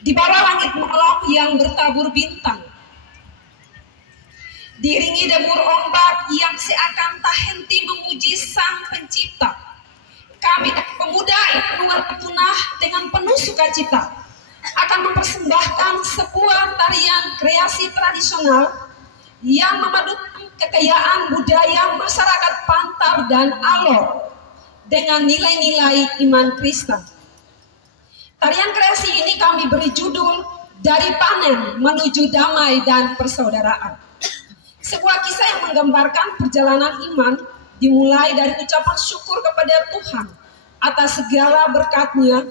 Di bawah langit malam yang bertabur bintang, diiringi debur ombak yang seakan tak henti memuji Sang Pencipta, kami pemuda Ibnu Tunah dengan penuh sukacita akan mempersembahkan sebuah tarian kreasi tradisional yang memadukan kekayaan budaya masyarakat Pantar dan Alor dengan nilai-nilai iman Kristen. Tarian kreasi ini kami beri judul Dari Panen Menuju Damai dan Persaudaraan. Sebuah kisah yang menggambarkan perjalanan iman dimulai dari ucapan syukur kepada Tuhan atas segala berkat-Nya,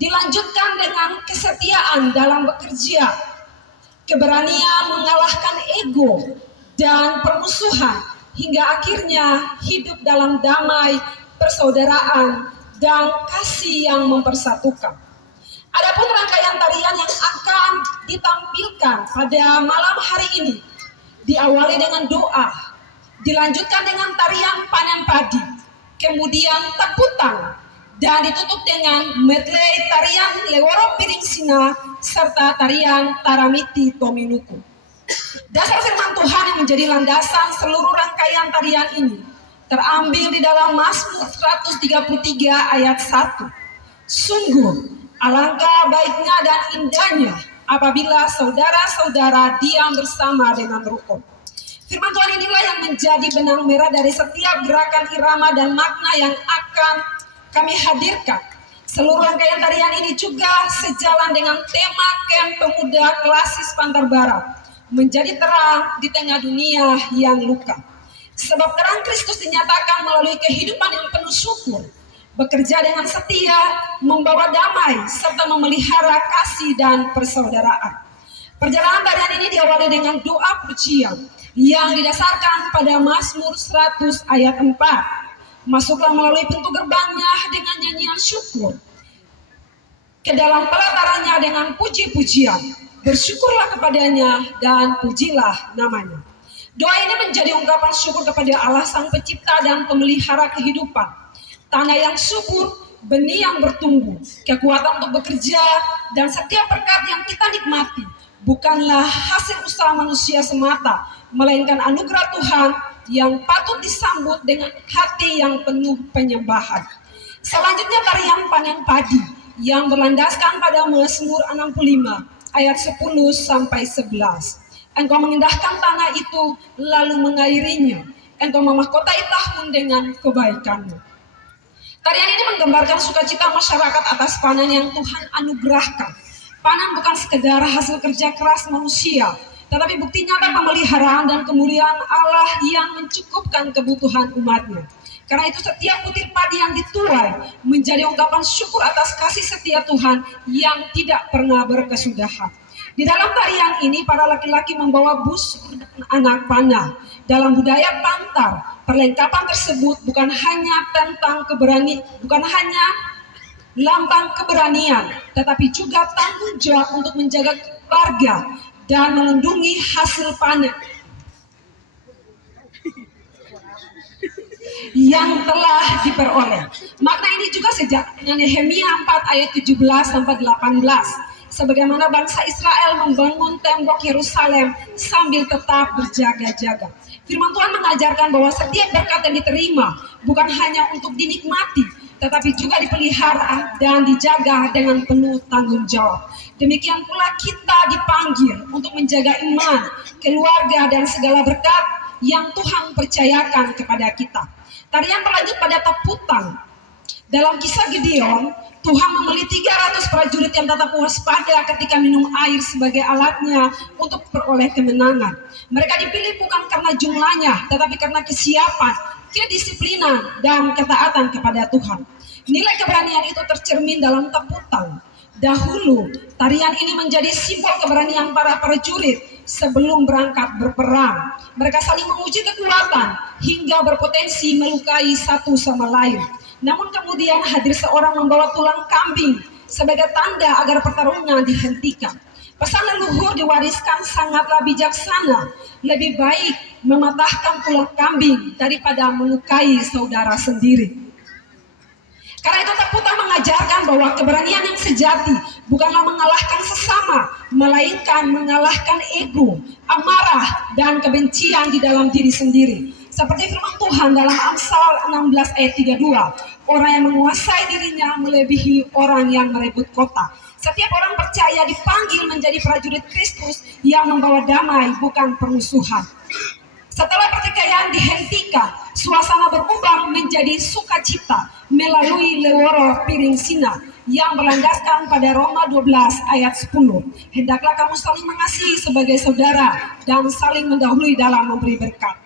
dilanjutkan dengan kesetiaan dalam bekerja, keberanian mengalahkan ego dan permusuhan, hingga akhirnya hidup dalam damai, persaudaraan, dan kasih yang mempersatukan. Adapun rangkaian tarian yang akan ditampilkan pada malam hari ini diawali dengan doa, dilanjutkan dengan tarian panen padi, kemudian teputan, dan ditutup dengan medley tarian Leworo Piring Sina serta tarian Taramiti Tominuku. Dasar firman Tuhan yang menjadi landasan seluruh rangkaian tarian ini terambil di dalam Mazmur 133 ayat 1. Sungguh alangkah baiknya dan indahnya apabila saudara-saudara diam bersama dengan rukun. Firman Tuhan inilah yang menjadi benang merah dari setiap gerakan irama dan makna yang akan kami hadirkan. Seluruh rangkaian tarian ini juga sejalan dengan tema Camp Pemuda Klasis Pantar Barat, menjadi terang di tengah dunia yang luka. Sebab terang Kristus dinyatakan melalui kehidupan yang penuh syukur, bekerja dengan setia, membawa damai, serta memelihara kasih dan persaudaraan. Perjalanan tarian ini diawali dengan doa pujian yang didasarkan pada Mazmur 100 ayat 4. Masuklah melalui pintu gerbangnya dengan nyanyian syukur, ke dalam pelatarannya dengan puji-pujian. Bersyukurlah kepadanya dan pujilah namanya. Doa ini menjadi ungkapan syukur kepada Allah Sang Pencipta dan Pemelihara kehidupan. Tanah yang subur, benih yang bertumbuh, kekuatan untuk bekerja, dan setiap berkat yang kita nikmati bukanlah hasil usaha manusia semata, melainkan anugerah Tuhan yang patut disambut dengan hati yang penuh penyembahan. Selanjutnya tarian panen padi yang berlandaskan pada Mazmur 65 ayat 10 sampai 11. Engkau mengindahkan tanah itu lalu mengairinya, engkau memahkotai tahun dengan kebaikanmu. Tarian ini menggambarkan sukacita masyarakat atas panen yang Tuhan anugerahkan. Panen bukan sekedar hasil kerja keras manusia, tetapi bukti nyata pemeliharaan dan kemuliaan Allah yang mencukupkan kebutuhan umatnya. Karena itu setiap butir padi yang dituai menjadi ungkapan syukur atas kasih setia Tuhan yang tidak pernah berkesudahan. Di dalam tarian ini para laki-laki membawa busur dan anak panah. Dalam budaya Pantar, perlengkapan tersebut bukan hanya lambang keberanian, tetapi juga tanggung jawab untuk menjaga keluarga dan melindungi hasil panen yang telah diperoleh. Makna ini juga sejak Nehemia 4 ayat 17 sampai 18. Sebagaimana bangsa Israel membangun tembok Yerusalem sambil tetap berjaga-jaga. Firman Tuhan mengajarkan bahwa setiap berkat yang diterima bukan hanya untuk dinikmati, tetapi juga dipelihara dan dijaga dengan penuh tanggung jawab. Demikian pula kita dipanggil untuk menjaga iman, keluarga, dan segala berkat yang Tuhan percayakan kepada kita. Tarian berlanjut pada teputan. Dalam kisah Gideon, Tuhan memilih 300 prajurit yang tetap waspada ketika minum air sebagai alatnya untuk peroleh kemenangan. Mereka dipilih bukan karena jumlahnya, tetapi karena kesiapan, kedisiplinan, dan ketaatan kepada Tuhan. Nilai keberanian itu tercermin dalam teputan. Dahulu, tarian ini menjadi simbol keberanian para prajurit sebelum berangkat berperang. Mereka saling memuji kekuatan hingga berpotensi melukai satu sama lain. Namun kemudian hadir seorang membawa tulang kambing sebagai tanda agar pertarungan dihentikan. Pesan leluhur diwariskan sangatlah bijaksana. Lebih baik mematahkan tulang kambing daripada melukai saudara sendiri. Karena itu Taputa mengajarkan bahwa keberanian yang sejati bukanlah mengalahkan sesama, melainkan mengalahkan ego, amarah, dan kebencian di dalam diri sendiri. Seperti firman Tuhan dalam Amsal 16 ayat 32, orang yang menguasai dirinya melebihi orang yang merebut kota. Setiap orang percaya dipanggil menjadi prajurit Kristus yang membawa damai, bukan permusuhan. Setelah pertikaian dihentikan, suasana berubah menjadi sukacita melalui leworo piring sina yang berlandaskan pada Roma 12 ayat 10. Hendaklah kamu saling mengasihi sebagai saudara dan saling mendahului dalam memberi berkat.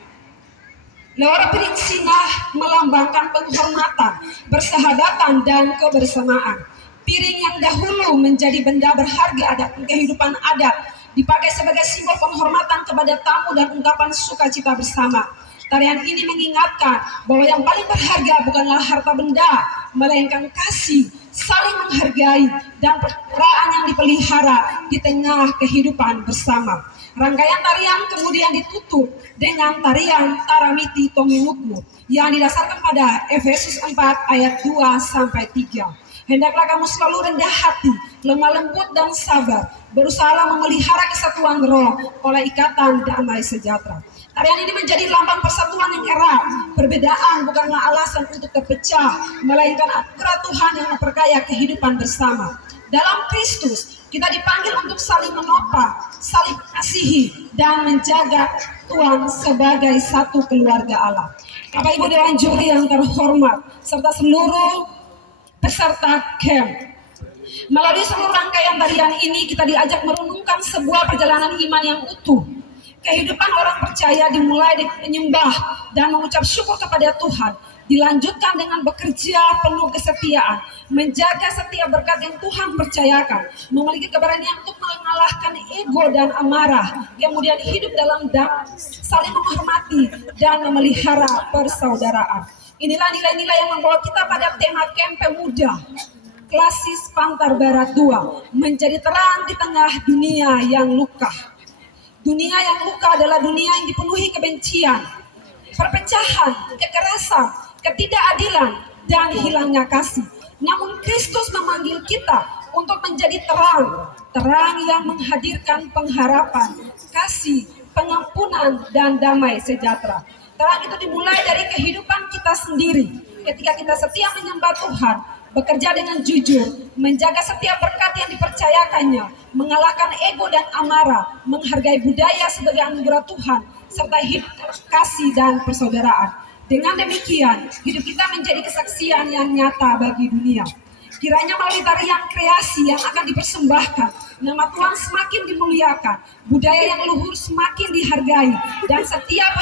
Leworo piring sina melambangkan penghormatan, persahabatan, dan kebersamaan. Piring yang dahulu menjadi benda berharga dalam kehidupan adat dipakai sebagai simbol penghormatan kepada tamu dan ungkapan sukacita bersama. Tarian ini mengingatkan bahwa yang paling berharga bukanlah harta benda, melainkan kasih, saling menghargai, dan persaudaraan yang dipelihara di tengah kehidupan bersama. Rangkaian tarian kemudian ditutup dengan tarian Taramiti Tominukmu yang didasarkan pada Efesus 4 ayat 2-3. Hendaklah kamu selalu rendah hati, lemah lembut dan sabar, berusaha memelihara kesatuan roh oleh ikatan damai sejahtera. Tarian ini menjadi lambang persatuan yang erat. Perbedaan bukanlah alasan untuk terpecah, melainkan anugerah Tuhan yang memperkaya kehidupan bersama. Dalam Kristus, kita dipanggil untuk saling menopang, saling mengasihi, dan menjaga Tuhan sebagai satu keluarga Allah. Bapak Ibu Dewan Juri yang terhormat, serta seluruh peserta camp. Melalui seluruh rangkaian tarian ini kita diajak merenungkan sebuah perjalanan iman yang utuh. Kehidupan orang percaya dimulai dengan menyembah dan mengucap syukur kepada Tuhan, dilanjutkan dengan bekerja penuh kesetiaan, menjaga setiap berkat yang Tuhan percayakan, memiliki keberanian untuk mengalahkan ego dan amarah, kemudian hidup dalam damai, saling menghormati dan memelihara persaudaraan. Inilah nilai-nilai yang membawa kita pada tema Camp Pemuda Klasis Pantar Barat 2, menjadi terang di tengah dunia yang luka. Dunia yang luka adalah dunia yang dipenuhi kebencian, perpecahan, kekerasan, ketidakadilan, dan hilangnya kasih. Namun Kristus memanggil kita untuk menjadi terang, terang yang menghadirkan pengharapan, kasih, pengampunan, dan damai sejahtera. Terang itu dimulai dari kehidupan kita sendiri. Ketika kita setia menyembah Tuhan, bekerja dengan jujur, menjaga setiap berkat yang dipercayakannya, mengalahkan ego dan amarah, menghargai budaya sebagai anugerah Tuhan, serta hidup kasih dan persaudaraan. Dengan demikian, hidup kita menjadi kesaksian yang nyata bagi dunia. Kiranya melalui tarian kreasi yang akan dipersembahkan, nama Tuhan semakin dimuliakan, budaya yang luhur semakin dihargai, dan setiap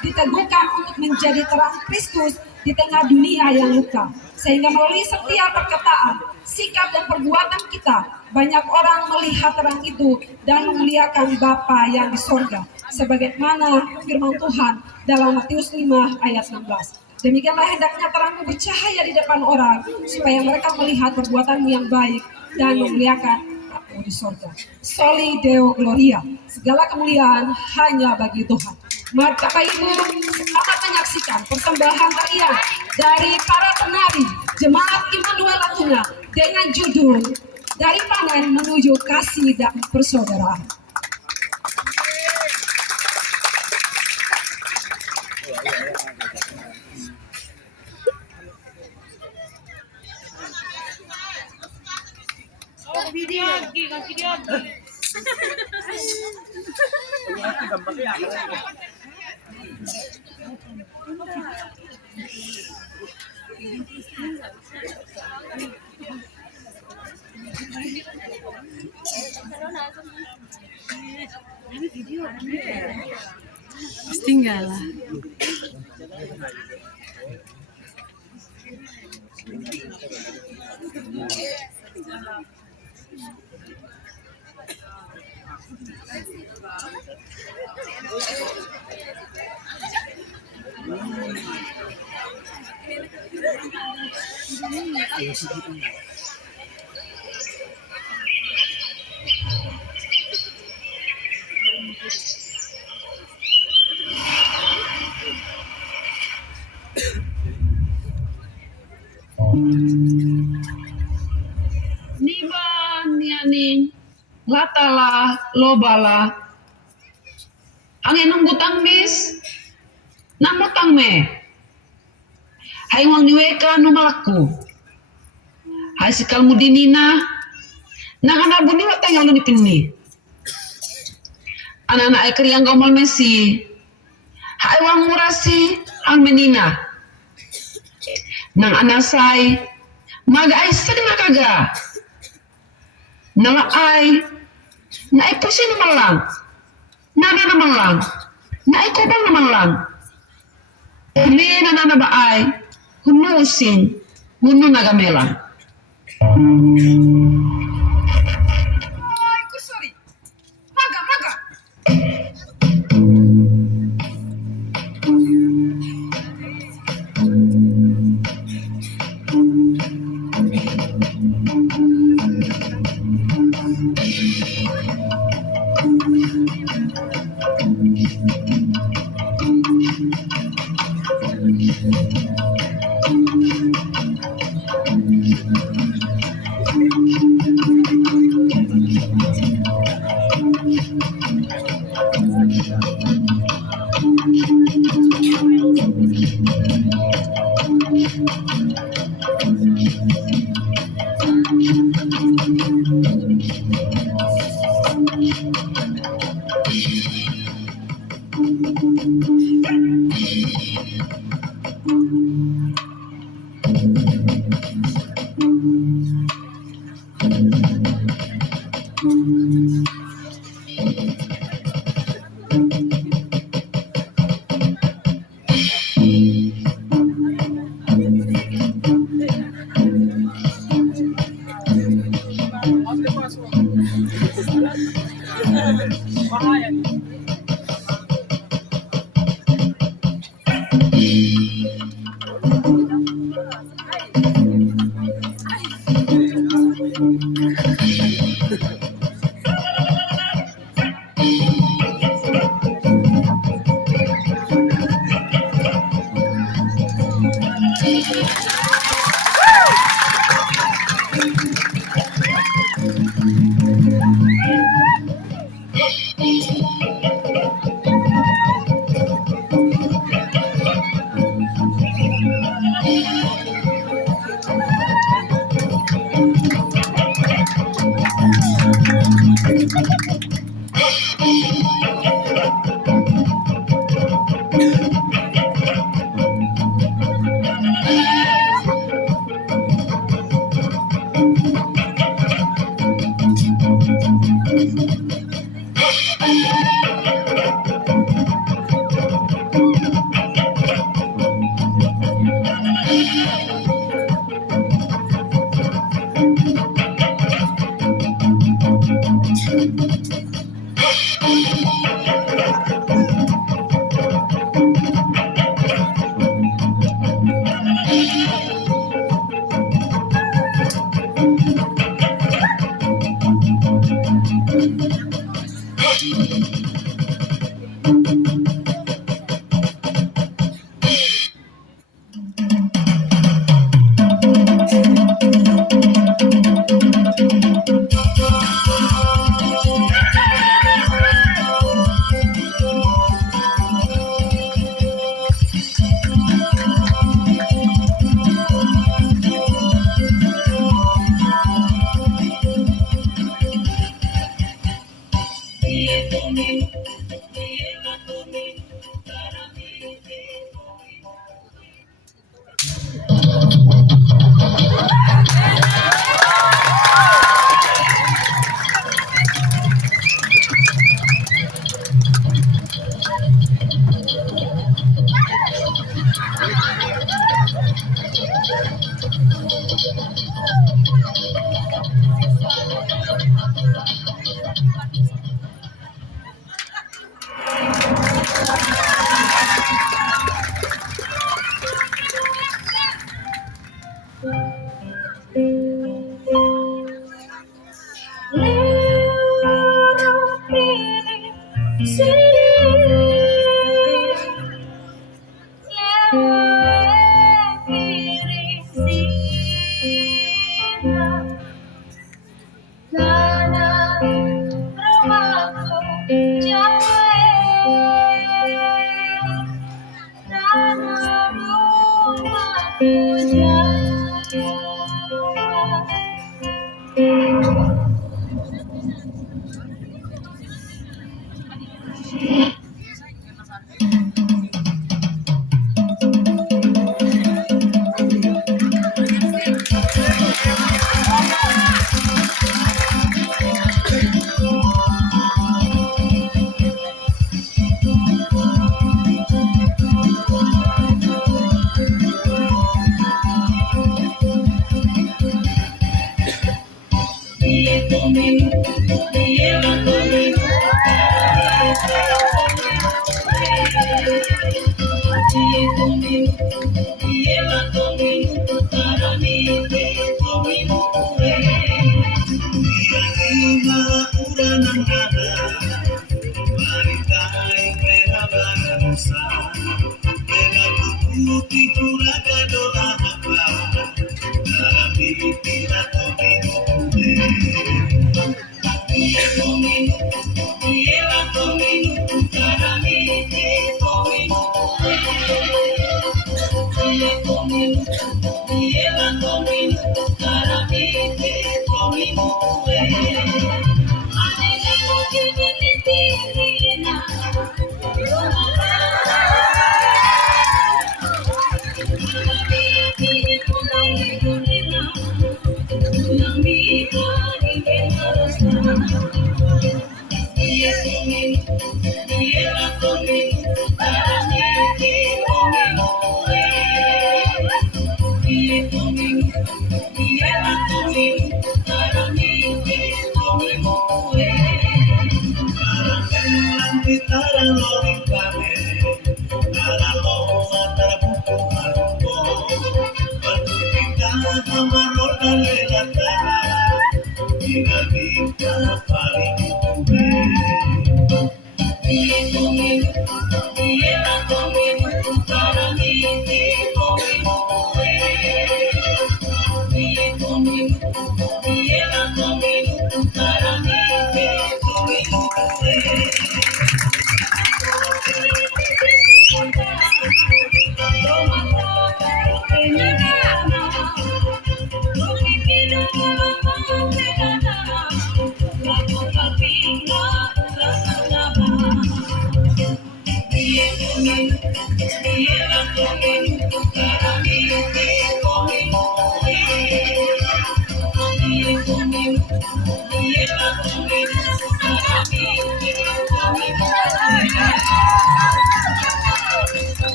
diteguhkan untuk menjadi terang Kristus di tengah dunia yang luka. Sehingga melalui setiap perkataan, sikap dan perbuatan kita, banyak orang melihat terang itu dan memuliakan Bapa yang di sorga. Sebagaimana firman Tuhan dalam Matius 5 ayat 16. Demikianlah hendaknya terangmu bercahaya di depan orang, supaya mereka melihat perbuatanmu yang baik dan memuliakan Bapa di sorga. Soli Deo Gloria. Segala kemuliaan hanya bagi Tuhan. Mari Bapak Ibu selamat menyaksikan persembahan tarian dari para penari Jemaat Immanuel Natuna dengan judul Dari Panen Menuju Kasih dan Persaudaraan. Tinggal lah. ning latala lobala angin nunggutang bis namutang me hay wang niweka numalaku hay sikal mudinina nang anak buni watang yang ni pinni anak-anak ay kriang gomol mesi hay wang murasi ang menina nang anasay maga ay sagna kaga nala ay na ay pusi naman lang nana naman lang na ay kubang naman lang ini nana ba ay hunusin hunu nagamelang ay ko sorry maga